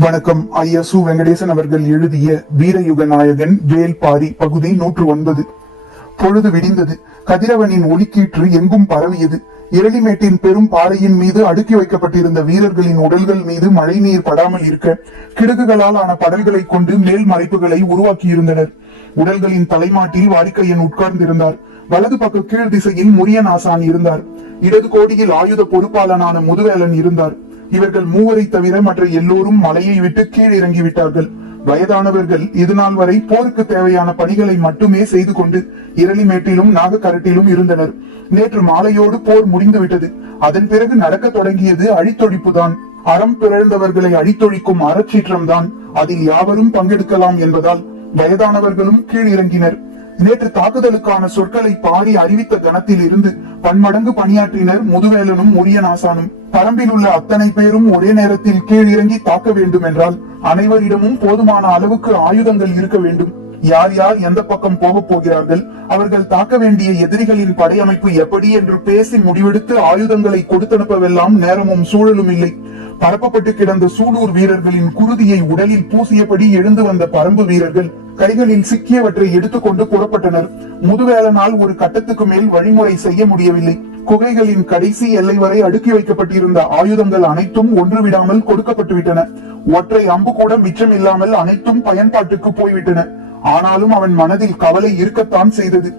வணக்கம். ஐயா சு வெங்கடேசன் அவர்கள் எழுதிய வீரயுக நாயகன் வேல்பாரி பகுதி நூற்று ஒன்பது. பொழுது விடிந்தது. கதிரவனின் ஒளிக்கீற்று எங்கும் பரவியது. இரளிமேட்டின் பெரும் பாறையின் மீது அடுக்கி வைக்கப்பட்டிருந்த வீரர்களின் உடல்கள் மீது மழைநீர் படாமல் இருக்க கிடுகுகளால் ஆன படல்களை கொண்டு மேல் மறைப்புகளை உருவாக்கியிருந்தனர். உடல்களின் தலைமாட்டில் வாரிக்கையன் உட்கார்ந்திருந்தார். வலது பக்க கீழ் திசையில் முரியன் ஆசான் இருந்தார். இடது கோடியில் ஆயுத பொறுப்பாளனான முதுவேலன் இருந்தார். இவர்கள் மூவரை தவிர மற்ற எல்லோரும் மலையை விட்டு கீழ் இறங்கிவிட்டார்கள் வயதானவர்கள் இதுநாள் வரை போருக்கு தேவையான பணிகளை மட்டுமே செய்து கொண்டு இரளிமேட்டிலும் நாகக்கரட்டிலும் இருந்தனர். நேற்று மாலையோடு போர் முடிந்துவிட்டது அதன் பிறகு நடக்க தொடங்கியது அழித்தொழிப்புதான். அறம் பிறழ்ந்தவர்களை அழித்தொழிக்கும் அறச்சீற்றம்தான். அதில் யாவரும் பங்கெடுக்கலாம் என்பதால் வயதானவர்களும் கீழ் இறங்கினர் நேற்று தாக்குதலுக்கான சொற்களை பாடி அறிவித்த கணத்தில் இருந்து பன்மடங்கு பணியாற்றினர் முதுவேலனும் முரியநாசானும் பரம்பில் உள்ள அத்தனை பேரும் ஒரே நேரத்தில் கீழிறங்கி தாக்க வேண்டும் என்றால் அனைவரிடமும் போதுமான அளவுக்கு ஆயுதங்கள் இருக்க வேண்டும். யார் யார் எந்த பக்கம் போக போகிறார்கள்? அவர்கள் தாக்க வேண்டிய எதிரிகளின் படையமைப்பு எப்படி என்று பேசி முடிவெடுத்து ஆயுதங்களை கொடுத்தனுப்பவெல்லாம் நேரமும் சூழலும் இல்லை. பரப்பப்பட்டு கிடந்த சூலூர் வீரர்களின் குருதியை உடலில் பூசியபடி எழுந்து வந்த பரம்பு வீரர்கள் கைகளில் சிக்கியவற்றை எடுத்துக்கொண்டு புறப்பட்டனர். முதுவேலனால் ஒரு கட்டத்துக்கு மேல் வழிமுறை செய்ய முடியவில்லை. குகைகளின் கடைசி எல்லை வரை அடுக்கி வைக்கப்பட்டிருந்த ஆயுதங்கள் அனைத்தும் ஒன்று விடாமல் கொடுக்கப்பட்டு விட்டன ஒற்றை அம்பு கூட மிச்சம் இல்லாமல் அனைத்தும் பயன்பாட்டுக்கு போய்விட்டன. ஆனாலும் அவன் மனதில் கவலை இருக்கத்தான் செய்தது.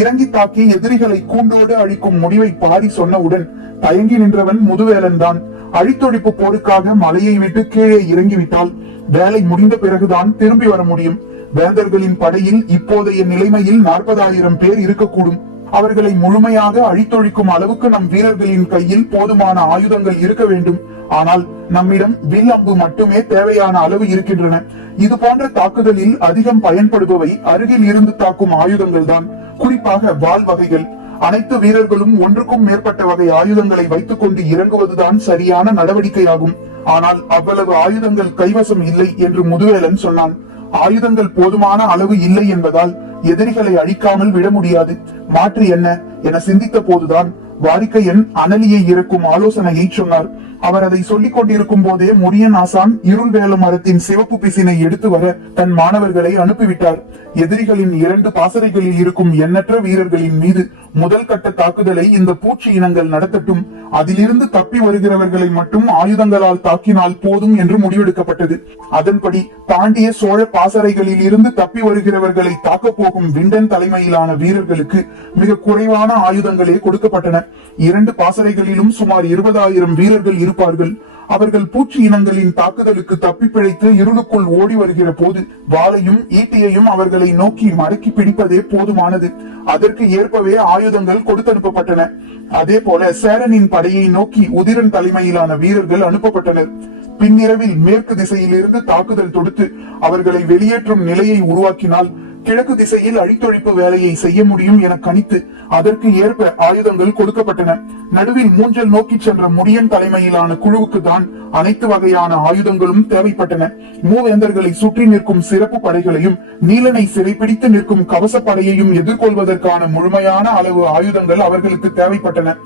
இறங்கி தாக்கி எதிரிகளை கூண்டோடு அழிக்கும் முடிவை பாரி சொன்னவுடன் தயங்கி நின்றவன் முதுவேலன் தான் அழித்தொழிப்பு போருக்காக மலையை விட்டு கீழே இறங்கிவிட்டால் வேலை முடிந்த பிறகுதான் திரும்பி வர முடியும். வேந்தர்களின் படையில் இப்போதைய நிலைமையில் நாற்பதாயிரம் பேர் இருக்கக்கூடும். அவர்களை முழுமையாக அழித்தொழிக்கும் அளவுக்கு நம் வீரர்களின் கையில் போதுமான ஆயுதங்கள் இருக்க வேண்டும். ஆனால் நம்மிடம் வில் அம்பு மட்டுமே தேவையான அளவு இருக்கின்றன. இது போன்ற தாக்குதலில் அதிகம் பயன்படுபவை அருகில் இருந்து தாக்கும் ஆயுதங்கள் தான் குறிப்பாக வாள் வகைகள். அனைத்து வீரர்களும் ஒன்றுக்கும் மேற்பட்ட வகை ஆயுதங்களை வைத்துக் கொண்டு இறங்குவதுதான் சரியான நடவடிக்கையாகும். ஆனால் அவ்வளவு ஆயுதங்கள் கைவசம் இல்லை என்று முதுவேலன் சொன்னான். ஆயுதங்கள் போதுமான அளவு இல்லை என்பதால் எதிரிகளை அழிக்காமல் விட முடியாது. மாற்று என்ன? என சிந்தித்த போதுதான் வாரிக்கையன் அனலியை இறக்கும் ஆலோசனையை சொன்னார். அவர் அதை சொல்லிக் கொண்டிருக்கும் போதே முரியன் ஆசான் இருள் வேல மரத்தின் சிவப்பு பிசினை எடுத்து வர தன் மாணவர்களை அனுப்பிவிட்டார். எதிரிகளின் இரண்டு பாசறைகளில் இருக்கும் எண்ணற்ற வீரர்களின் மீது முதல் கட்ட தாக்குதலை இந்த பூச்சி இனங்கள் நடத்தட்டும். அதிலிருந்து தப்பி வருகிறவர்களை மட்டும் ஆயுதங்களால் தாக்கினால் போதும் என்று முடிவெடுக்கப்பட்டது. அதன்படி தாண்டிய சோழ பாசறைகளில் இருந்து தப்பி வருகிறவர்களை தாக்க போகும் விண்டன் தலைமையிலான வீரர்களுக்கு மிக குறைவான ஆயுதங்களே கொடுக்கப்பட்டன. இரண்டு பாசறைகளிலும் சுமார் இருபதாயிரம் வீரர்கள் இருப்பார்கள். அவர்கள் பூச்சி இனங்களின் தாக்குதலுக்கு தப்பி பிழைத்து இருளுக்குள் ஓடி வருகிற போது வாளையும் ஈட்டியையும் அவர்களை நோக்கி மடக்கி பிடிப்பதே போதுமானது. அதற்கு ஏற்பவே ஆயுதங்கள் கொடுத்தனுப்பப்பட்டன. அதே போல சேரனின் படையை நோக்கி உதிரன் தலைமையிலான வீரர்கள் அனுப்பப்பட்டனர். பின்னிரவில் மேற்கு திசையிலிருந்து தாக்குதல் தொடுத்து அவர்களை வெளியேற்றும் நிலையை உருவாக்கினால் கிழக்கு திசையில் அழித்தொழிப்பு வேலையை செய்ய முடியும் என கணித்து அதற்கு ஏற்ப ஆயுதங்கள் கொடுக்கப்பட்டன. நடுவில் மூஞ்சல் நோக்கி சென்ற முடியன் தலைமையிலான குழுவுக்கு தான் அனைத்து வகையான ஆயுதங்களும் தேவைப்பட்டன. மூவேந்தர்களை சுற்றி நிற்கும் சிறப்பு படைகளையும் நீலனை சிறைப்பிடித்து நிற்கும் கவச படையையும் எதிர்கொள்வதற்கான முழுமையான அளவு ஆயுதங்கள் அவர்களுக்கு தேவைப்பட்டன.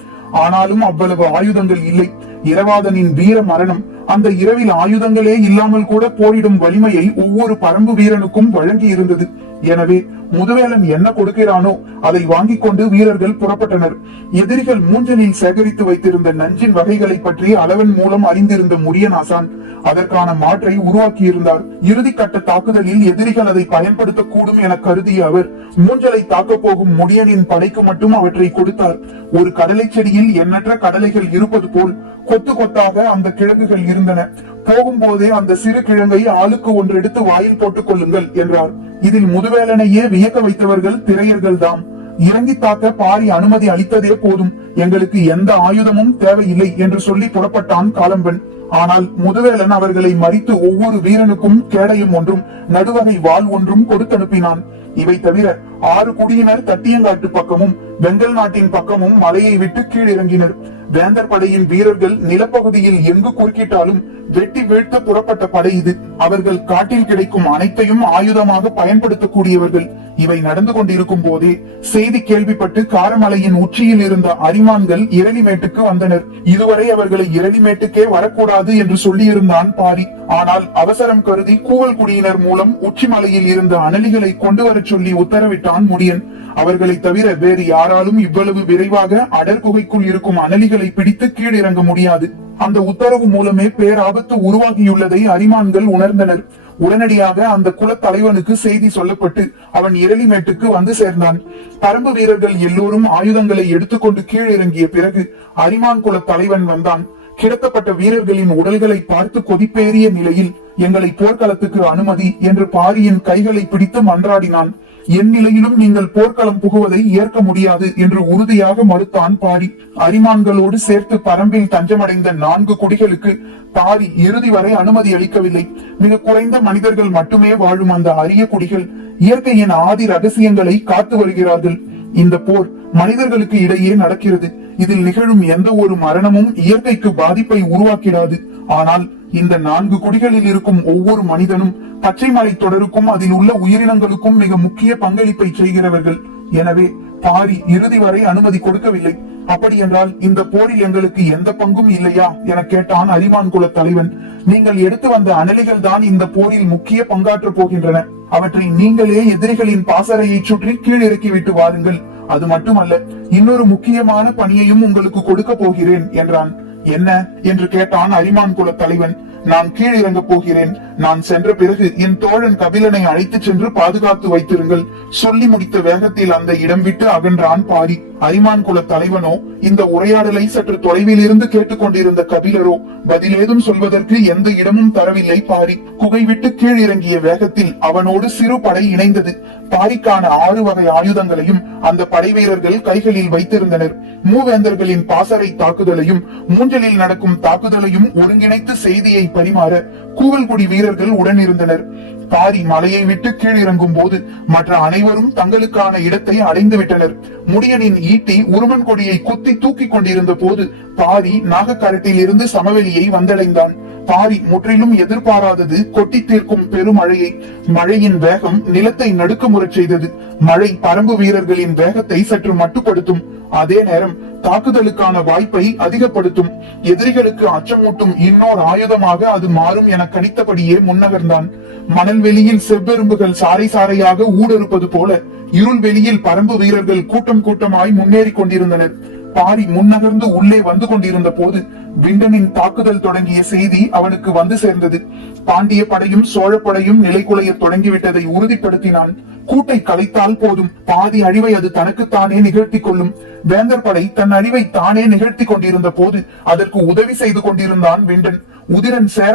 ஆனாலும் அவ்வளவு ஆயுதங்கள் இல்லை. இரவாதனின் வீர மரணம் அந்த இரவில் ஆயுதங்களே இல்லாமல் கூட போரிடும் வலிமையை ஒவ்வொரு பரம்பு வீரனுக்கும் வழங்கி இருந்தது எனவே முதுவேலன் என்ன கொடுக்கிறானோ அதை வாங்கிக் கொண்டு வீரர்கள் புறப்பட்டனர். எதிரிகள் மூஞ்சலில் சேகரித்து வைத்திருந்த நஞ்சின் வகைகளை பற்றி அளவன் மூலம் அறிந்திருந்த முடியனாசான் அதற்கான மாற்றை உருவாக்கியிருந்தார். இறுதி கட்ட தாக்குதலில் எதிரிகள் அதை பயன்படுத்தக்கூடும் என கருதிய அவர் மூஞ்சலை தாக்க போகும் முடியனின் படைக்கு மட்டும் அவற்றை கொடுத்தார். ஒரு கடலை செடியில் எண்ணற்ற கடலைகள் இருப்பது போல் கொத்து கொத்தாக அந்த கிழங்குகள் இருந்தன. போகும்போதே அந்த சிறு கிழங்கை ஆளுக்கு ஒன்று எடுத்து வாயில் போட்டுக் கொள்ளுங்கள் என்றார். இதில் முதுவேலனையே வியக்க வைத்தவர்கள் திரையர்கள் தாம். இறங்கி தாக்க பாரி அனுமதி அளித்ததே போதும். எங்களுக்கு எந்த ஆயுதமும் தேவையில்லை என்று சொல்லி புறப்பட்டான் காலம்பன் ஆனால் முதுவேலன் அவர்களை மறித்து ஒவ்வொரு வீரனுக்கும் கேடயம் ஒன்றும் நடுவகை வாள் ஒன்றும் கொடுத்தனுப்பினான். இவை தவிர ஆறு குடியினர் தட்டியங்காட்டு பக்கமும் வெங்கல் நாட்டின் பக்கமும் மலையை விட்டு கீழிறங்கினர். வேந்தர் படையின் வீரர்கள் நிலப்பகுதியில் எங்கு குறுக்கிட்டாலும் வெட்டி வீழ்த்த புறப்பட்ட படை இது. அவர்கள் காட்டில் கிடைக்கும் அனைத்தையும் ஆயுதமாக பயன்படுத்தக்கூடியவர்கள். இவை நடந்து கொண்டிருக்கும் போதே செய்தி கேள்விப்பட்டு காரமலையின் உச்சியில் இருந்த அரிமான்கள் இரளிமேட்டுக்கு வந்தனர். இதுவரை அவர்களை இரளிமேட்டுக்கே வரக்கூடாது என்று சொல்லியிருந்தான் பாரி. ஆனால் அவசரம் கருதி கூவல் குடியினர் மூலம் உச்சிமலையில் இருந்த அனலிகளை கொண்டு வரச் சொல்லி உத்தரவிட்டான் முடியன். அவர்களை தவிர வேறு யார் யாராலும் இவ்வளவு விரைவாக அடர்குகைக்குள் இருக்கும் அனலிகளை பிடித்து கீழிறங்க முடியாது. அந்த உத்தரவு மூலமே பேராபத்து உருவாகியுள்ளதை அரிமான்கள் உணர்ந்தனர். உடனடியாக அந்த குலத்தலைவனுக்கு செய்தி சொல்லப்பட்டு அவன் இரளிமேட்டுக்கு வந்து சேர்ந்தான். பரம்பு வீரர்கள் எல்லோரும் ஆயுதங்களை எடுத்துக்கொண்டு கீழிறங்கிய பிறகு அரிமான் குல தலைவன் வந்தான். கிடத்தப்பட்ட வீரர்களின் உடல்களை பார்த்து கொதிப்பேறிய நிலையில் எங்களை போர்க்களத்துக்கு அனுமதி என்று பாரியின் கைகளை பிடித்து மன்றாடினான். எந்நிலையிலும் நீங்கள் போர்க்களம் புகுவதை ஏற்க முடியாது என்று உறுதியாக மறுத்தான் பாரி அரிமான்களோடு சேர்த்து பரம்பில் தஞ்சமடைந்த நான்கு குடிகளுக்கு பாரி இறுதி வரை அனுமதி அளிக்கவில்லை. மிக குறைந்த மனிதர்கள் மட்டுமே வாழும் அந்த அரிய குடிகள் இயற்கையின் ஆதி ரகசியங்களை காத்து வருகிறார்கள். இந்த போர் மனிதர்களுக்கு இடையே நடக்கிறது. இதில் நிகழும் எந்த ஒரு மரணமும் இயற்கைக்கு பாதிப்பை உருவாக்கிடாது. ஆனால் இந்த நான்கு குடிகளில் இருக்கும் ஒவ்வொரு மனிதனும் பச்சை மலை தொடருக்கும் அதில் உள்ள உயிரினங்களுக்கும் மிக முக்கிய பங்களிப்பை செய்கிறவர்கள். எனவே பாரி இறுதி வரை அனுமதி கொடுக்கவில்லை. அப்படி என்றால் இந்த போரில் எங்களுக்கு எந்த பங்கும் இல்லையா என கேட்டான் அரிமான் குல தலைவன். நீங்கள் எடுத்து வந்த அணலிகள் தான் இந்த போரில் முக்கிய பங்காற்றப் போகின்றன. அவற்றை நீங்களே எதிரிகளின் பாசறையை சுற்றி கீழிறக்கிவிட்டு வாருங்கள். அது மட்டுமல்ல இன்னொரு முக்கியமான பணியையும் உங்களுக்கு கொடுக்க போகிறேன் என்றான். என்ன என்று கேட்டான் அரிமான் குல தலைவன். நான் கீழிறங்க போகிறேன். நான் சென்ற பிறகு என் தோழன் கபிலனை அழைத்துச் சென்று பாதுகாத்து வைத்திருங்கள். சொல்லி முடித்த வேகத்தில் அந்த இடம் விட்டு அகன்றான் பாரி. அரிமான் குல தலைவனோ இந்த உரையாடலை சற்று தொலைவில் இருந்து கேட்டுக்கொண்டிருந்த கபிலரோ பதிலேதும் சொல்வதற்கு எந்த இடமும் தரவில்லை பாரி குகை விட்டு கீழ் இறங்கிய வேகத்தில் அவனோடு சிறு படை இணைந்தது. பாரிக்கான ஆறு வகை ஆயுதங்களையும் அந்த படை வீரர்கள் கைகளில் வைத்திருந்தனர். மூவேந்தர்களின் பாசறை தாக்குதலையும் மூஞ்சலில் நடக்கும் தாக்குதலையும் ஒருங்கிணைத்து செய்தியை பரிமாற கூவல்குடி வீரர்கள் உடனிருந்தனர். பாரி மலையை விட்டு கீழிறங்கும் போது மற்ற அனைவரும் தங்களுக்கான இடத்தை அடைந்து விட்டனர் முடியனின் ஈட்டி உருமன் கொடியை குத்தி தூக்கிக் கொண்டிருந்த போது பாரி நாகக்கரட்டில் இருந்து சமவெளியை வந்தடைந்தான். பாரி முற்றிலும் எதிர்பாராதது கொட்டி தீர்க்கும் பெருமழையை. மழையின் வேகம் நிலத்தை நடுக்கமுறச் செய்தது. மழை பரம்பு வீரர்களின் வேகத்தை சற்று மட்டுப்படுத்தும். அதே நேரம் தாக்குதலுக்கான வாய்ப்பை அதிகப்படுத்தும். எதிரிகளுக்கு அச்சமூட்டும் இன்னொரு ஆயுதமாக அது மாறும் என கணித்தபடியே முன்னகர்ந்தான். மணல் வெளியில் செவ்வெரும்புகள் சாறை சாறையாக ஊடறுப்பது போல இருள் வெளியில் பரம்பு வீரர்கள் கூட்டம் கூட்டமாய் முன்னேறி கொண்டிருந்தனர். பாரி முன்னகர்ந்து உள்ளே வந்து கொண்டிருந்த போது விண்டனின் தாக்குதல் தொடங்கிய செய்தி அவனுக்கு வந்து சேர்ந்தது. பாண்டிய படையும் சோழ படையும் நிலைகுலைய தொடங்கிவிட்டதை உறுதிப்படுத்தினான். கூட்டை கலைத்தால் போதும். பாதி அழிவை அது தனக்குத்தானே நிகழ்த்தி கொள்ளும். வேந்தர் படை தன் அழிவை தானே நிகழ்த்தி கொண்டிருந்த போது அதற்கு உதவி செய்து கொண்டிருந்தான் விண்டன். உதிரன் சேர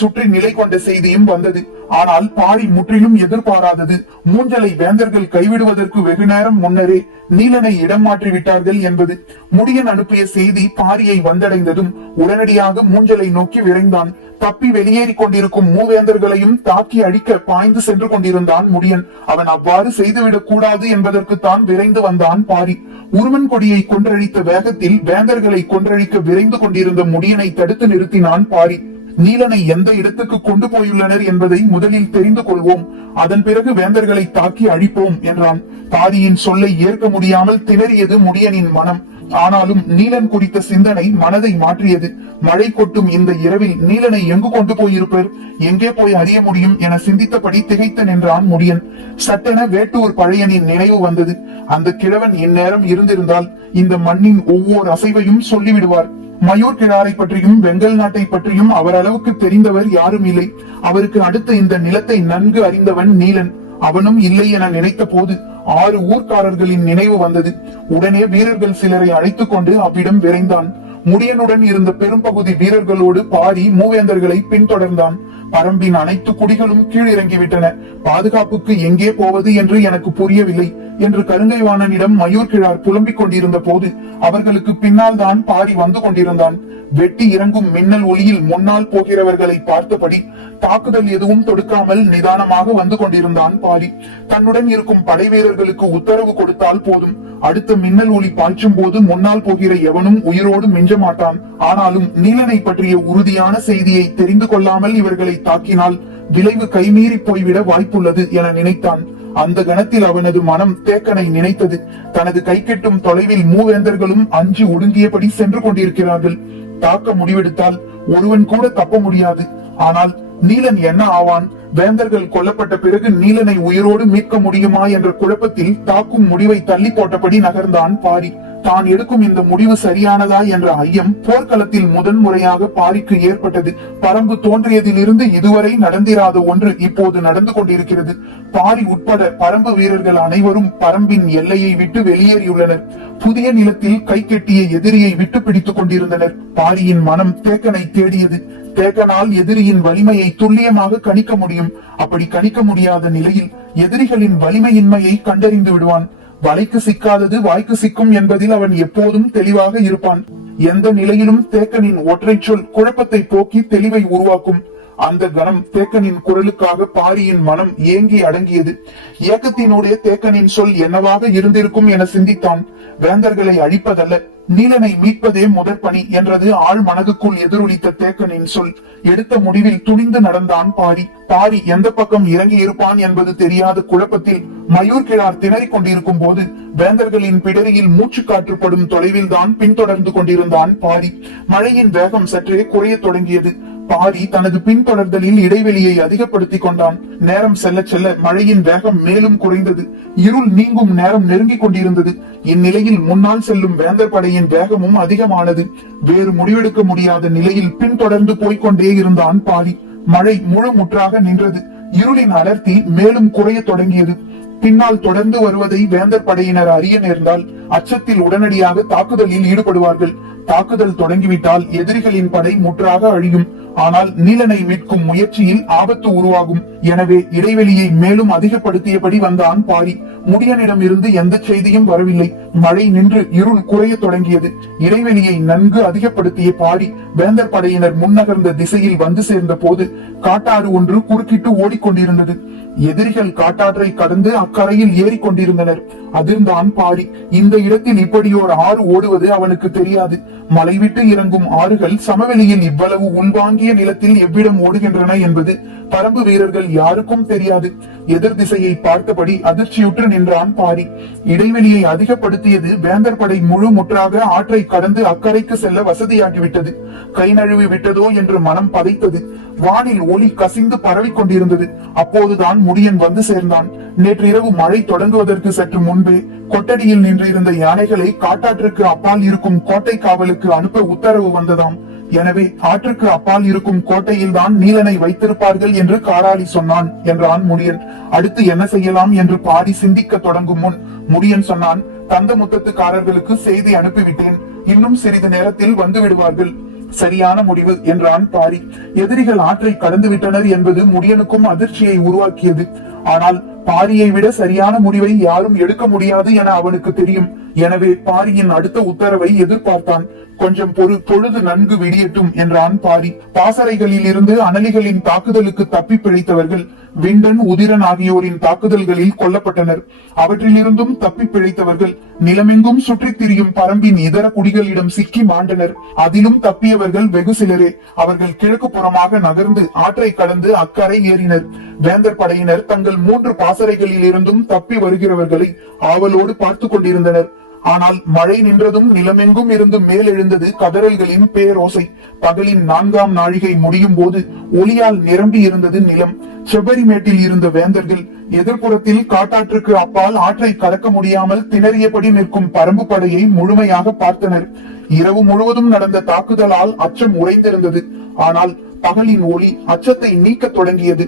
சுற்றி நிலை கொண்ட செய்தியும் வந்தது. ஆனால் பாரி முற்றிலும் எதிர்பாராதது. மூஞ்சலை வேந்தர்கள் கைவிடுவதற்கு வெகு நேரம் முன்னரே நீலனை இடம் மாற்றி விட்டார்கள் என்பது. முடியன் அனுப்பிய செய்தி பாரியை வந்தடைந்ததும் உடனடியாக மூஞ்சலை நோக்கி விரைந்தான். தப்பி வெளியேறி கொண்டிருக்கும் மூவேந்தர்களையும் தாக்கி அழிக்க பாய்ந்து சென்று கொண்டிருந்தான் முடியன். அவன் அவ்வாறு செய்துவிடக் கூடாது என்பதற்கு தான் விரைந்து வந்தான் பாரி. உருமன் கொடியை கொன்றழித்த வேகத்தில் வேந்தர்களை கொன்றழிக்க விரைந்து கொண்டிருந்த முடியனை தடுத்து நிறுத்தினான் பாரி. நீலனை எந்த இடத்துக்கு கொண்டு போயுள்ளனர் என்பதை முதலில் தெரிந்து கொள்வோம். அதன் பிறகு வேந்தர்களை தாக்கி அழிப்போம் என்றான். பாரியின் சொல்லை ஏற்க முடியாமல் திணறியது முடியனின் மனம். ஆனாலும் நீலன் குடித்த சிந்தனை மனதை மாற்றியது. மழை கொட்டும் இந்த இரவில் நீலனை எங்கு கொண்டு போயிருப்பர்? எங்கே போய் அறிய முடியும் என சிந்தித்தபடி திகைத்து நின்றான் முடியன். சட்டென வேட்டூர் பழையனின் நினைவு வந்தது. அந்த கிழவன் இந்நேரம் இருந்திருந்தால் இந்த மண்ணின் ஒவ்வொரு அசைவையும் சொல்லிவிடுவார். மயூர் கிழாரை பற்றியும் வெங்கல் நாட்டை பற்றியும் அவர் அளவுக்கு தெரிந்தவர் யாரும் இல்லை. அவருக்கு அடுத்த இந்த நிலத்தை நன்கு அறிந்தவன் நீலன். அவனும் இல்லை என நினைத்த போது ஆறு ஊர்க்காரர்களின் நினைவு வந்தது. உடனே வீரர்கள் சிலரை அழைத்துக் கொண்டு அவ்விடம் விரைந்தான். முடியனுடன் இருந்த பெரும்பகுதி வீரர்களோடு பாரி மூவேந்தர்களை பின்தொடர்ந்தான். பரம்பின் அனைத்து குடிகளும் கீழிறங்கிவிட்டன. பாதுகாப்புக்கு எங்கே போவது என்று எனக்கு புரியவில்லை என்று கருங்கைவாணனிடம் மயூர் கிழார் புலம்பிக் கொண்டிருந்த போது அவர்களுக்கு பின்னால் தான் பாரி வந்து கொண்டிருந்தான். வெட்டி இறங்கும் மின்னல் ஒளியில் முன்னால் போகிறவர்களை பார்த்தபடி தாக்குதல் எதுவும் தொடுக்காமல் நிதானமாக வந்து கொண்டிருந்தான் பாரி தன்னுடன் இருக்கும் படை வீரர்களுக்கு உத்தரவு கொடுத்தால் போதும். அடுத்த மின்னல் ஒளி பாய்ச்சும் போது முன்னால் போகிற எவனும் உயிரோடு மிஞ்ச மாட்டான். ஆனாலும் நீலனை பற்றிய உறுதியான செய்தியை தெரிந்து கொள்ளாமல் இவர்களை தாக்கினால் விளைவு கைமீறி போய்விட வாய்ப்புள்ளது என நினைத்தான். அந்த கணத்தில் அவனது மனம் தேக்கனை நினைத்தது. தனது கை கெட்டும் தொலைவில் மூவேந்தர்களும் அஞ்சு ஒடுங்கியபடி சென்று கொண்டிருக்கிறார்கள். தாக்க முடிவெடுத்தால் ஒருவன் கூட தப்ப முடியாது. ஆனால் நீலன் என்ன ஆவான்? வேந்தர்கள் கொல்லப்பட்ட பிறகு நீலனை உயிரோடு மீட்க முடியுமா என்ற குழப்பத்தில் தாக்கும் முடிவை தள்ளி போட்டபடி நகர்ந்தான் பாரி. தான் எடுக்கும் இந்த முடிவு சரியானதா என்ற ஐயம் போர்க்களத்தில் முதன் முறையாக பாரிக்கு ஏற்பட்டது. பரம்பு தோன்றியதிலிருந்து இதுவரை நடந்திராத ஒன்று இப்போது நடந்து கொண்டிருக்கிறது. பாரி உட்பட பரம்பு வீரர்கள் அனைவரும் பரம்பின் எல்லையை விட்டு வெளியேறியுள்ளனர். புதிய நிலத்தில் கை கெட்டிய எதிரியை விட்டு பிடித்துக் கொண்டிருந்தனர். பாரியின் மனம் தேக்கனை தேடியது. தேக்கனால் எதிரியின் வலிமையை துல்லியமாக கணிக்க முடியும். அப்படி கணிக்க முடியாத நிலையில் எதிரிகளின் வலிமையின்மையை கண்டறிந்து விடுவான். வலைக்கு சிக்காதது வாய்க்கு சிக்கும் என்பதில் அவன் எப்போதும் தெளிவாக இருப்பான். எந்த நிலையிலும் தேக்கனின் ஒற்றை சொல் குழப்பத்தை போக்கி தெளிவை உருவாக்கும். அந்த கணம் தேக்கனின் குரலுக்காக பாரியின் மனம் ஏங்கி அடங்கியது. இயக்கத்தினுடைய தேக்கனின் சொல் என்னவாக இருந்திருக்கும் என சிந்தித்தான். வேந்தர்களை அழிப்பதல்ல நீலனை மீட்பதே முதற் பணி என்றது ஆள் மனதுக்குள் எதிரொலித்த தேக்கனின் சொல். எடுத்த முடிவில் துணிந்து நடந்தான் பாரி. பாரி எந்த பக்கம் இறங்கி இருப்பான் என்பது தெரியாத குழப்பத்தில் மயூர் கிழார் திணறிக் கொண்டிருக்கும் போது வேந்தர்களின் பிடரியில் மூச்சு காற்றுப்படும் தொலைவில் தான் பின்தொடர்ந்து கொண்டிருந்தான் பாரி. மழையின் வேகம் சற்றே குறைய தொடங்கியது. பாரி தனது பின்தொடர்தலில் இடைவெளியை அதிகப்படுத்திக் கொண்டான். நேரம் செல்ல செல்ல மழையின் வேகம் மேலும் குறைந்தது. இருள் நீங்கும் நேரம் நெருங்கிக் கொண்டிருந்தது. இந்நிலையில் முன்னால் செல்லும் வேந்தர் படையின் வேகமும் அதிகமானது. வேறு முடிவெடுக்க முடியாத நிலையில் பின்தொடர்ந்து போய்கொண்டே இருந்தான் பாரி மழை முழு முற்றாக நின்றது. இருளின் அடர்த்தி மேலும் குறைய தொடங்கியது. பின்னால் தொடர்ந்து வருவதை வேந்தர் படையினர் அறிய நேர்ந்தால் அச்சத்தில் உடனடியாக தாக்குதலில் ஈடுபடுவார்கள். தாக்குதல் தொடங்கிவிட்டால் எதிரிகளின் படை முற்றாக அழியும். ஆனால் நீலனை மீட்கும் முயற்சியில் ஆபத்து உருவாகும். எனவே இடைவெளியை மேலும் அதிகப்படுத்தியபடி வந்தான் பாரி முடியனிடம் இருந்து எந்த செய்தியும் வரவில்லை. மழை நின்று இருள் குறைய தொடங்கியது. இடைவெளியை நன்கு அதிகப்படுத்திய பாரி வேந்தர் படையினர் முன்னகர்ந்த திசையில் வந்து சேர்ந்த போது காட்டாறு ஒன்று குறுக்கிட்டு ஓடிக்கொண்டிருந்தது. எதிரிகள் காட்டாற்றை கடந்து அக்கரையில் ஏறி கொண்டிருந்தனர் அதிர்ந்தான் பாரி இந்த இடத்தில் இப்படியோர் ஆறு ஓடுவது அவனுக்கு தெரியாது. மலைவிட்டு இறங்கும் ஆறுகள் சமவெளியில் இவ்வளவு உள்வாங்கிய நிலத்தில் எவ்விடம் ஓடுகின்றன என்பது பரம்பு வீரர்கள் யாருக்கும் தெரியாது. எதிர் திசையை பார்த்தபடி அதிர்ச்சியுற்று நின்றான் பாரி. இடைவெளியை அதிகப்படுத்தியது வேந்தர் படை முழு முற்றாக ஆற்றை கடந்து அக்கறைக்கு செல்ல வசதியாகிவிட்டது. கை நழுவி விட்டதோ என்று மனம் பதைத்தது. வானில் ஒளி கசிந்து பரவிக் கொண்டிருந்தது. அப்போதுதான் முடியன் வந்து சேர்ந்தான். நேற்று இரவு மழை தொடங்குவதற்கு சற்று முன்பே கொட்டடியில் நின்றிருந்த யானைகளை காட்டாற்றுக்கு அப்பால் இருக்கும் கோட்டை காவலுக்கு அனுப்ப உத்தரவு வந்ததாம். எனவே ஆற்றுக்கு அப்பால் இருக்கும் கோட்டையில் தான் நீலனை வைத்திருப்பார்கள் என்று காராளி சொன்னான் என்றான் முடியன். அடுத்து என்ன செய்யலாம் என்று பாடி சிந்திக்க தொடங்கும் முன் முடியன் சொன்னான் தந்த முத்தத்துக்காரர்களுக்கு செய்தி அனுப்பிவிட்டேன். இன்னும் சிறிது நேரத்தில் வந்து விடுவார்கள். சரியான முடிவு என்றான் பாரி. எதிரிகள் ஆற்றை கடந்து விட்டனர் என்பது முடியனுக்கும் அதிர்ச்சியை உருவாக்கியது. ஆனால் பாரியை விட சரியான முடிவை யாரும் எடுக்க முடியாது என அவனுக்கு தெரியும். எனவே பாரியின் அடுத்த உத்தரவை எதிர்பார்த்தான். கொஞ்சம் பொறு பொழுது நன்கு விடியட்டும் என்றான் பாரி. பாசறைகளில் இருந்து அனலிகளின் தாக்குதலுக்கு தப்பி பிழைத்தவர்கள் விண்டன் உதிரன் ஆகியோரின் தாக்குதல்களில் கொல்லப்பட்டனர். அவற்றிலிருந்தும் தப்பி பிழைத்தவர்கள் நிலமெங்கும் சுற்றித் திரியும் பரம்பின் இதர குடிகளிடம் சிக்கி மாண்டனர். அதிலும் தப்பியவர்கள் வெகு சிலரே. அவர்கள் கிழக்கு புறமாக நகர்ந்து ஆற்றை கடந்து அக்கறை ஏறினர். வேந்தர் படையினர் தங்கள் மூன்று பாசறைகளில் இருந்தும் தப்பி வருகிறவர்களை ஆவலோடு பார்த்து கொண்டிருந்தனர். ஆனால் மழை நின்றதும் நிலமெங்கும் இருந்து மேலெழுந்தது கதறல்களின் பேரோசை. பகலின் நான்காம் நாழிகை முடியும் போது ஒளியால் நிரம்பி இருந்தது நிலம். செவ்வரிமேட்டில் இருந்த வேந்தர்கள் எதிர்ப்புறத்தில் காட்டாற்றுக்கு அப்பால் ஆற்றை கடக்க முடியாமல் திணறியபடி நிற்கும் பரம்பு படையை முழுமையாக பார்த்தனர். இரவு முழுவதும் நடந்த தாக்குதலால் அச்சம் உறைந்திருந்தது. ஆனால் பகலின் ஒளி அச்சத்தை நீக்க தொடங்கியது.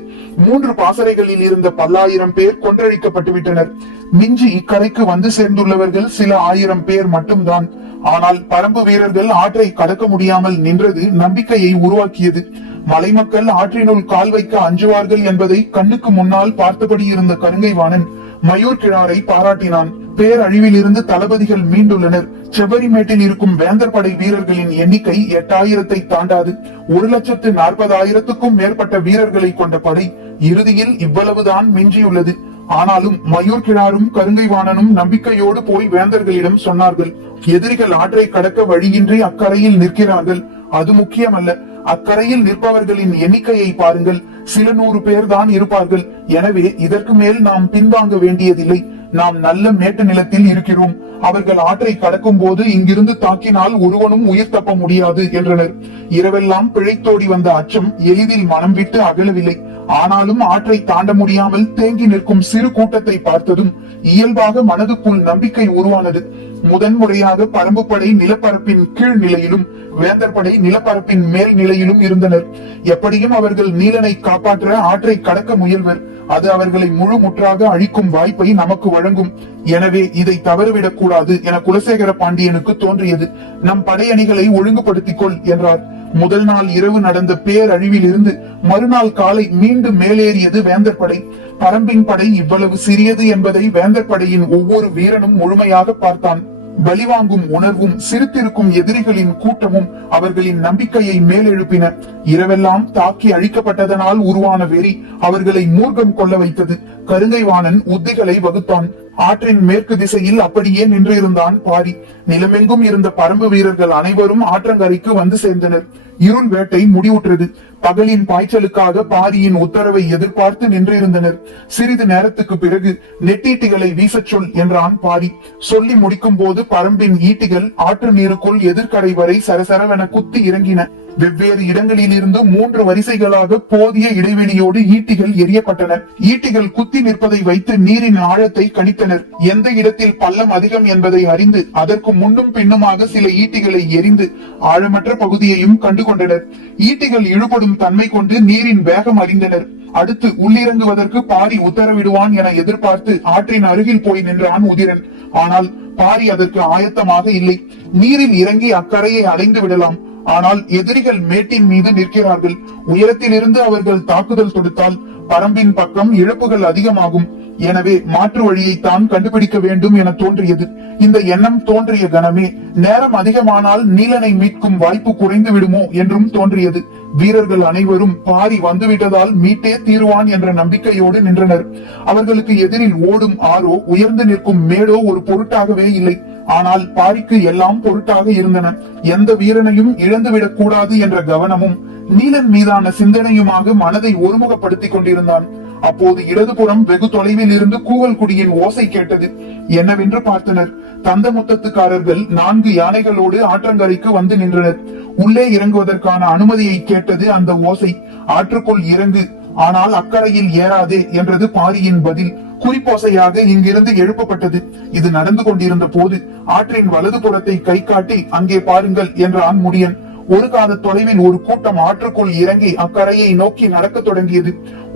மூன்று பாசறைகளில் இருந்த பல்லாயிரம் பேர் கொன்றழிக்கப்பட்டு விட்டனர் மிஞ்சி இக்கரைக்கு வந்து சேர்ந்துள்ளவர்கள் சில ஆயிரம் பேர் மட்டும்தான். ஆனால் பரம்பு வீரர்கள் ஆற்றை கடக்க முடியாமல் நின்றது நம்பிக்கையை உருவாக்கியது. மலைமக்கள் ஆற்றினுள் கால் வைக்க அஞ்சுவார்கள் என்பதை கண்ணுக்கு முன்னால் பார்த்தபடி இருந்த கருங்கைவாணன் மயூர் கிழாரை பாராட்டினான். பேரழிவிலிருந்து தளபதிகள் மீண்டுள்ளனர். செவ்வரிமேட்டில் இருக்கும் வேந்தர் படை வீரர்களின் எண்ணிக்கை எட்டாயிரத்தை தாண்டாது. ஒரு லட்சத்து நாற்பதாயிரத்துக்கும் மேற்பட்ட வீரர்களை கொண்ட படை இறுதியில் இவ்வளவுதான் மிஞ்சியுள்ளது. ஆனாலும் மயூர் கிழாரும் கருங்கைவாணனும் நம்பிக்கையோடு போய் வேந்தர்களிடம் சொன்னார்கள். எதிரிகள் ஆற்றை கடக்க வழியின்றி அக்கறையில் நிற்கிறார்கள். அது முக்கியமல்ல. அக்கறையில் நிற்பவர்களின் எண்ணிக்கையை பாருங்கள். சில நூறு பேர் தான் இருப்பார்கள். எனவே இதற்கு மேல் நாம் பின்வாங்க வேண்டியதில்லை. நாம் நல்ல மேட்டு நிலத்தில் இருக்கிறோம். அவர்கள் ஆற்றை கடக்கும் போது இங்கிருந்து தாக்கினால் ஒருவனும் உயிர் தப்ப முடியாது என்றனர். இரவெல்லாம் பிழைத்தோடி வந்த அச்சம் எளிதில் மனம் விட்டு அகலவில்லை. ஆனாலும் ஆற்றை தாண்ட முடியாமல் தேங்கி நிற்கும் சிறு கூட்டத்தை பார்த்ததும் இயல்பாக மனதுக்குள் நம்பிக்கை உருவானது. முதன்முறையாக பரம்பு படை நிலப்பரப்பின் கீழ் நிலையிலும் வேந்தர் படை நிலப்பரப்பின் மேல் நிலையிலும் இருந்தனர். எப்படியும் அவர்கள் நீலனை காப்பாற்ற ஆற்றை கடக்க முயல்வர். அது அவர்களை முழு முற்றாக அழிக்கும் வாய்ப்பை நமக்கு வழங்கும். எனவே இதை தவறுவிடக் கூடாது என குலசேகர பாண்டியனுக்கு தோன்றியது. நம் படையணிகளை ஒழுங்குபடுத்திக் கொள் என்றார். முதல் நாள் இரவு நடந்த பேரழிவில் இருந்து மறுநாள் காலை மீண்டும் மேலேறியது வேந்தர் படை பரம்பின் படை இவ்வளவு சிறியது என்பதை வேந்தர் படையின் ஒவ்வொரு வீரனும் முழுமையாக பார்த்தான். பலிவாங்கும் உணர்வும் சிரித்திருக்கும் எதிரிகளின் கூட்டமும் அவர்களின் நம்பிக்கையை மேலெழுப்பின. இரவெல்லாம் தாக்கி அழிக்கப்பட்டதனால் உருவான வெறி அவர்களை மூர்க்கம் கொள்ள வைத்தது. கருங்கைவாணன் உத்திகளை வகுத்தான். ஆற்றின் மேற்கு திசையில் அப்படியே நின்றிருந்தான் பாரி. நிலமெங்கும் இருந்த பரம்பு வீரர்கள் அனைவரும் ஆற்றங்கரைக்கு வந்து சேர்ந்தனர். இருள் வேட்டை முடிவுற்றது. பகலின் பாய்ச்சலுக்காக பாரியின் உத்தரவை எதிர்பார்த்து நின்றிருந்தனர். சிறிது நேரத்துக்கு பிறகு நெட்டீட்டிகளை வீசச் சொல் என்றான் பாரி சொல்லி முடிக்கும் போது பரம்பின் ஈட்டிகள் ஆற்று நீருக்குள் எதிர்கரை வரை சரசரவென குத்தி இறங்கின. வெவ்வேறு இடங்களில் இருந்து மூன்று வரிசைகளாக போதிய இடைவெளியோடு ஈட்டிகள் எரியப்பட்டன ஈட்டிகள் குத்தி நிற்பதை வைத்து நீரின் ஆழத்தை கணித்தனர். எந்த இடத்தில் பள்ளம் அதிகம் என்பதை அறிந்து அதற்கு முன்னும் பின்னுமாக சில ஈட்டிகளை எரிந்து ஆழமற்ற பகுதியையும் கண்டுகொண்டனர். ஈட்டிகள் இழுபடும் தன்மை கொண்டு நீரின் வேகம் அறிந்தனர். அடுத்து உள்ளிறங்குவதற்கு பாரி உத்தரவிடுவான் என எதிர்பார்த்து ஆற்றின் அருகில் போய் நின்றான் உதிரன். ஆனால் பாரி அதற்கு ஆயத்தமாக இல்லை. நீரில் இறங்கி அக்கறையை அடைந்து விடலாம். ஆனால் எதிரிகள் மேட்டின் மீது நிற்கிறார்கள். உயரத்தில் இருந்து அவர்கள் தாக்குதல் தொடுத்தால் பரம்பின் பக்கம் இழப்புகள் அதிகமாகும். எனவே மாற்று வழியை தான் கண்டுபிடிக்க வேண்டும் என தோன்றியது. இந்த எண்ணம் தோன்றிய கணமே நேரம் அதிகமானால் நீலனை மீட்கும் வாய்ப்பு குறைந்து விடுமோ என்றும் தோன்றியது. வீரர்கள் அனைவரும் பாரி வந்துவிட்டதால் மீட்டே தீருவான் என்ற நம்பிக்கையோடு நின்றனர். அவர்களுக்கு எதிரில் ஓடும் ஆறோ உயர்ந்து நிற்கும் மேடோ ஒரு பொருட்டாகவே இல்லை. ஆனால் பாரிக்கு எல்லாம் பொருட்டாக இருந்தன. எந்த வீரனையும் இழந்துவிடக் கூடாது என்ற கவனமும் நீலன் மீதான சிந்தனையுமாக மனதை ஒருமுகப்படுத்திக் கொண்டிருந்தான். அப்போது இடதுபுறம் வெகு தொலைவில் இருந்து கூவல் குடியின் ஓசை கேட்டது. என்னவென்று பார்த்தனர். தந்தமுத்தத்துக்காரர்கள் நான்கு யானைகளோடு ஆற்றங்கரைக்கு வந்து நின்றனர். உள்ளே இறங்குவதற்கான அனுமதியை கேட்டது அந்த ஓசை. ஆற்றுக்குள் இறங்கு ஆனால் அக்கறையில் ஏறாதே என்றது பாரியின் பதில். குறிப்போசையாக இங்கிருந்து எழுப்பப்பட்டது. இது நடந்து கொண்டிருந்த போது ஆற்றின் வலது புறத்தை கை காட்டி அங்கே பாருங்கள் என்றான் முடியன் ஒரு காத தொலைவில் ஒரு கூட்டம் ஆற்றுக்குள் இறங்கி அக்கரையை நோக்கி நடக்க தொடங்கியது.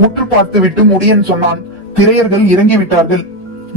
உற்று பார்த்துவிட்டு முடியன் சொன்னான் திரையர்கள் இறங்கிவிட்டார்கள்.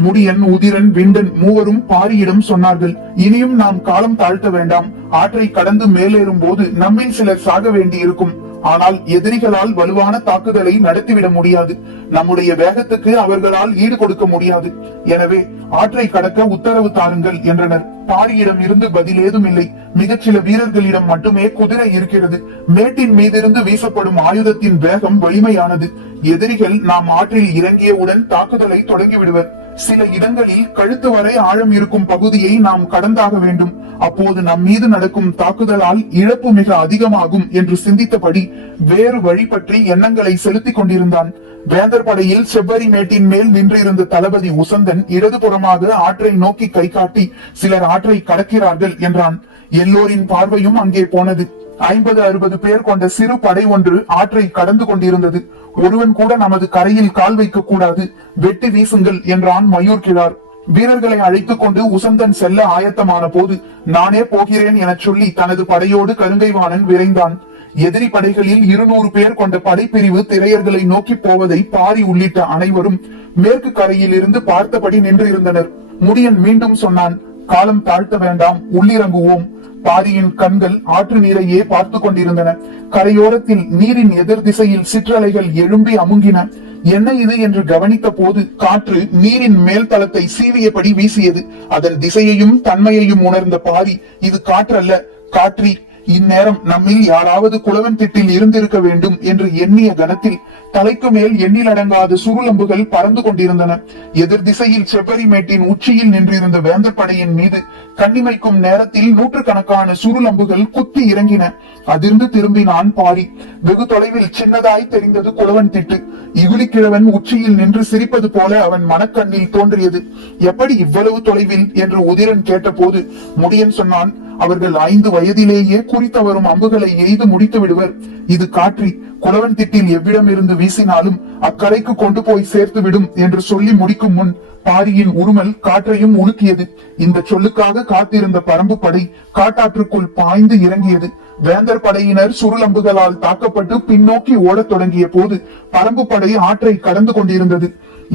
முடியன் உதிரன் விண்டன் மூவரும் பாரியிடம் சொன்னார்கள் இனியும் நாம் காலம் தாழ்த்த வேண்டாம். ஆற்றை கடந்து மேலேறும் போது நம்மில் சிலர் சாக வேண்டியிருக்கும். ஆனால் எதிரிகளால் வலுவான தாக்குதலை நடத்திவிட முடியாது. நம்முடைய வேகத்துக்கு அவர்களால் ஈடு கொடுக்க முடியாது. எனவே ஆற்றை கடக்க உத்தரவு தாருங்கள் என்றனர். பாரியிடம் இருந்து பதில் ஏதும் இல்லை மிகச்சில வீரர்களிடம் மட்டுமே குதிரை இருக்கிறது. மேட்டின் மீதிருந்து வீசப்படும் ஆயுதத்தின் வேகம் வலிமையானது. எதிரிகள் நாம் ஆற்றில் இறங்கியவுடன் தாக்குதலை தொடங்கிவிடுவர். சில இடங்களில் கழுத்து வரை ஆழம் இருக்கும் பகுதியை நாம் கடந்தாக வேண்டும். அப்போது நம் மீது நடக்கும் தாக்குதலால் இழப்பு மிக அதிகமாகும் என்று சிந்தித்தபடி வேறு வழி பற்றி எண்ணங்களை செலுத்திக் கொண்டிருந்தான். வேந்தர் படையில் செவ்வரி மேட்டின் மேல் நின்றிருந்த தளபதி உசந்தன் இடதுபுறமாக ஆற்றை நோக்கி கை காட்டி சிலர் ஆற்றை கடக்கிறார்கள் என்றான். எல்லோரின் பார்வையும் அங்கே போனது. ஐம்பது அறுபது பேர் கொண்ட சிறு படை ஒன்று ஆற்றை கடந்து கொண்டிருந்தது. ஒருவன் கூட நமது கரையில் கால் வைக்க கூடாது. வெட்டி வீசுங்கள் என்றான் மயூர் கிழார். வீரர்களை அழைத்துக் கொண்டு உசந்தன் செல்ல ஆயத்தமான போது நானே போகிறேன் எனச் சொல்லி தனது படையோடு கருங்கைவாணன் விரைந்தான். எதிரி படைகளில் இருநூறு பேர் கொண்ட படைப்பிரிவு திரையர்களை நோக்கி போவதை பாரி உள்ளிட்ட அனைவரும் மேற்கு கரையில் இருந்து பார்த்தபடி நின்றிருந்தனர். முடியன் மீண்டும் சொன்னான் காலம் தாழ்த்த வேண்டாம் உள்ளிறங்குவோம். பாரியின் கண்கள் ஆற்று நீரையே பார்த்து கொண்டிருந்தன. கரையோரத்தில் நீரின் எதிர் திசையில் சிற்றலைகள் எழும்பி அமுங்கின. என்ன இது என்று கவனித்த போது காற்று நீரின் மேல் தளத்தை சீவியபடி வீசியது. அதன் திசையையும் தன்மையையும் உணர்ந்த பாரி இது காற்றல்ல. காற்றி இந்நேரம் நம்மில் யாராவது குளவன் திட்டில் இருந்திருக்க வேண்டும் என்று எண்ணிய கணத்தில் தலைக்கு மேல் எண்ணிலடங்காத சுருளம்புகள் பறந்து கொண்டிருந்தன. எதிர் திசையில் செவ்வரி மேட்டின் உச்சியில் நின்றிருந்த வேந்தர் படையின் மீது கண்ணிமைக்கும் நேரத்தில் நூற்றுக்கணக்கான சுருளம்புகள் குத்தி இறங்கின. அதிர்ந்து திரும்பினான் பாரி. வெகு தொலைவில் சின்னதாய் தெரிந்தது குளவன் திட்டு. இகுலிக்கிழவன் உச்சியில் நின்று சிரிப்பது போல அவன் மனக்கண்ணில் தோன்றியது. எப்படி இவ்வளவு தொலைவில்? என்று உதிரன் கேட்டபோது முடியன் சொன்னான் அவர்கள் ஐந்து வயதிலேயே குறித்த வரும் அம்புகளை எய்து முடித்து விடுவர். இது காற்றி குளவன் திட்டில் எவ்விடம் இருந்து வீசினாலும் அக்கரைக்கு கொண்டு போய் சேர்த்து விடும் என்று சொல்லி முடிக்கும் முன் பாரியின் உருமல் காற்றையும் உலுக்கியது. இந்த சொல்லுக்காக காத்திருந்த பரம்பு படை காட்டாற்றுக்குள் பாய்ந்து இறங்கியது. வேந்தர் படையினர் சுருளம்புகளால் தாக்கப்பட்டு பின்னோக்கி ஓடத் தொடங்கிய போது பரம்பு படை ஆற்றை கடந்து கொண்டிருந்தது.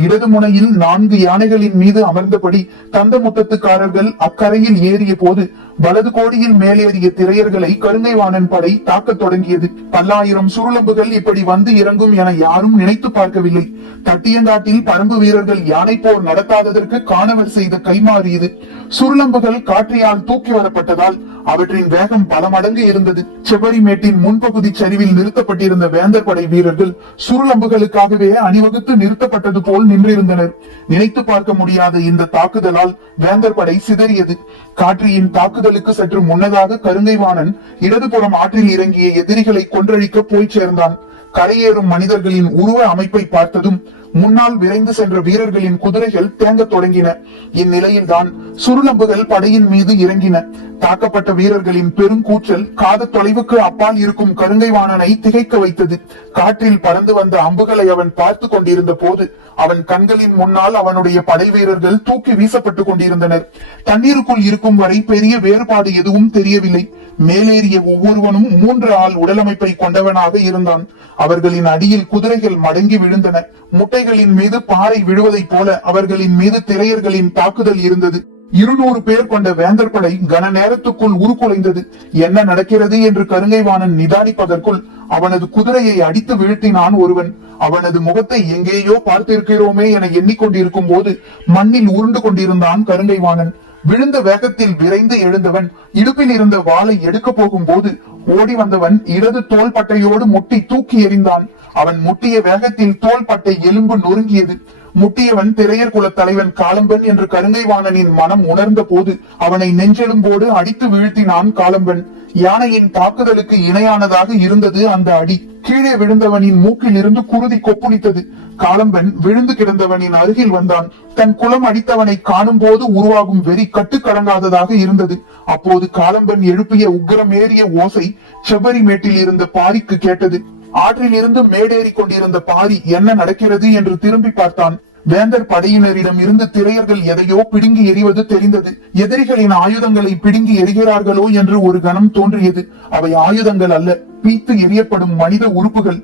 இடது முனையில் நான்கு யானைகளின் மீது அமர்ந்தபடி தந்த முத்தத்துக்காரர்கள் அக்கரையில் ஏறிய போது வலது கோடியின் மேலேறிய திரையர்களை கருங்கைவாணன் படை தாக்கத் தொடங்கியது. பல்லாயிரம் சுருளம்புகள் இப்படி வந்து இறங்கும் என யாரும் நினைத்து பார்க்கவில்லை. தட்டியங்காட்டில் பரம்பு வீரர்கள் யானை போர் நடத்தாததற்கு காணவர் செய்த கைமாறியது சுருளம்புகள் காற்றியால் தூக்கி வரப்பட்டதால் அவற்றின் வேகம் பல மடங்கு இருந்தது. செவ்வரி மேட்டின் முன்பகுதி சரிவில் நிறுத்தப்பட்டிருந்த வேந்தர் படை வீரர்கள் சுருளம்புகளுக்காகவே அணிவகுத்து நிறுத்தப்பட்டது போல் நின்றிருந்தனர். நினைத்து பார்க்க முடியாத இந்த தாக்குதலால் வேந்தர் படை சிதறியது. காற்றியின் தாக்குதல் தாக்குதலுக்கு சற்று முன்னதாக கருங்கைவாணன் இடதுபுறம் ஆற்றில் இறங்கிய எதிரிகளை கொன்றழிக்க போய் சேர்ந்தான். கரையேறும் மனிதர்களின் உருவ அமைப்பை பார்த்ததும் முன்னால் விரைந்து சென்ற வீரர்களின் குதிரைகள் தேங்கத் தொடங்கின. இந்நிலையில்தான் சுருளம்புகள் படையின் மீது இறங்கின. தாக்கப்பட்ட வீரர்களின் பெருங்கூற்றல் காத தொலைவுக்கு அப்பால் இருக்கும் கருங்கைவாணனை திகைக்க வைத்தது. காற்றில் பறந்து வந்த அம்புகளை அவன் பார்த்து கொண்டிருந்த போது அவன் கண்களின் முன்னால் அவனுடைய படை வீரர்கள் தூக்கி வீசப்பட்டு கொண்டிருந்தனர். தண்ணீருக்குள் இருக்கும் வரை பெரிய வேறுபாடு எதுவும் தெரியவில்லை. மேலேறிய ஒவ்வொருவனும் மூன்று ஆள் உடலமைப்பை கொண்டவனாக இருந்தான். அவர்களின் அடியில் குதிரைகள் மடங்கி விழுந்தன. முட்டைகளின் மீது பாறை விழுவதைப் போல அவர்களின் மீது திரையர்களின் தாக்குதல் இருந்தது. இருநூறு பேர் கொண்ட வேந்தர் படை கன நேரத்துக்குள் உருக்குலைந்தது. என்ன நடக்கிறது? என்று கருங்கைவாணன் நிதானிப்பதற்குள் அவனது குதிரையை அடித்து வீழ்த்தினான் ஒருவன். அவனது முகத்தை எங்கேயோ பார்த்திருக்கிறோமே என எண்ணிக்கொண்டிருக்கும் போது மண்ணில் உருண்டு கொண்டிருந்தான் கருங்கைவாணன். விழுந்த வேகத்தில் விரைந்து எழுந்தவன் இடுப்பில் இருந்த வாளை எடுக்க போகும் போது ஓடி வந்தவன் இடது தோள்பட்டையோடு முட்டி தூக்கி எறிந்தான். அவன் முட்டிய வேகத்தில் தோள்பட்டை எலும்பு நொறுங்கியது. முட்டியவன் திரையர் குல தலைவன் காலம்பன் என்று கருங்கைவாணனின் மனம் உணர்ந்த போது அவனை நெஞ்செலும்போடு அடித்து வீழ்த்தினான் காலம்பன். யானையின் தாக்குதலுக்கு இணையானதாக இருந்தது அந்த அடி. கீழே விழுந்தவனின் மூக்கில் இருந்து குருதி கொப்புளித்தது. காலம்பன் விழுந்து கிடந்தவனின் அருகில் வந்தான். தன் குலம் அடித்தவனை காணும் போது உருவாகும் வெறி கட்டுக்கடங்காததாக இருந்தது. அப்போது காலம்பன் எழுப்பிய உக்கிரமேறிய ஓசை செவ்வரி மேட்டில் இருந்த பாரிக்கு கேட்டது. ஆற்றில் இருந்து மேடேறி கொண்டிருந்த பாரி என்ன நடக்கிறது என்று திரும்பி பார்த்தான். வேந்தர் படையினரிடம் இருந்து திரையர்கள் எதையோ பிடுங்கி எறிவது தெரிந்தது. எதிரிகளின் ஆயுதங்களை பிடுங்கி எறிகிறார்களோ என்று ஒரு கணம் தோன்றியது. அவை ஆயுதங்கள் அல்ல பீத்து எறியப்படும் மனித உறுப்புகள்.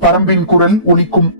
பரம்பின் குரல் ஒலிக்கும்.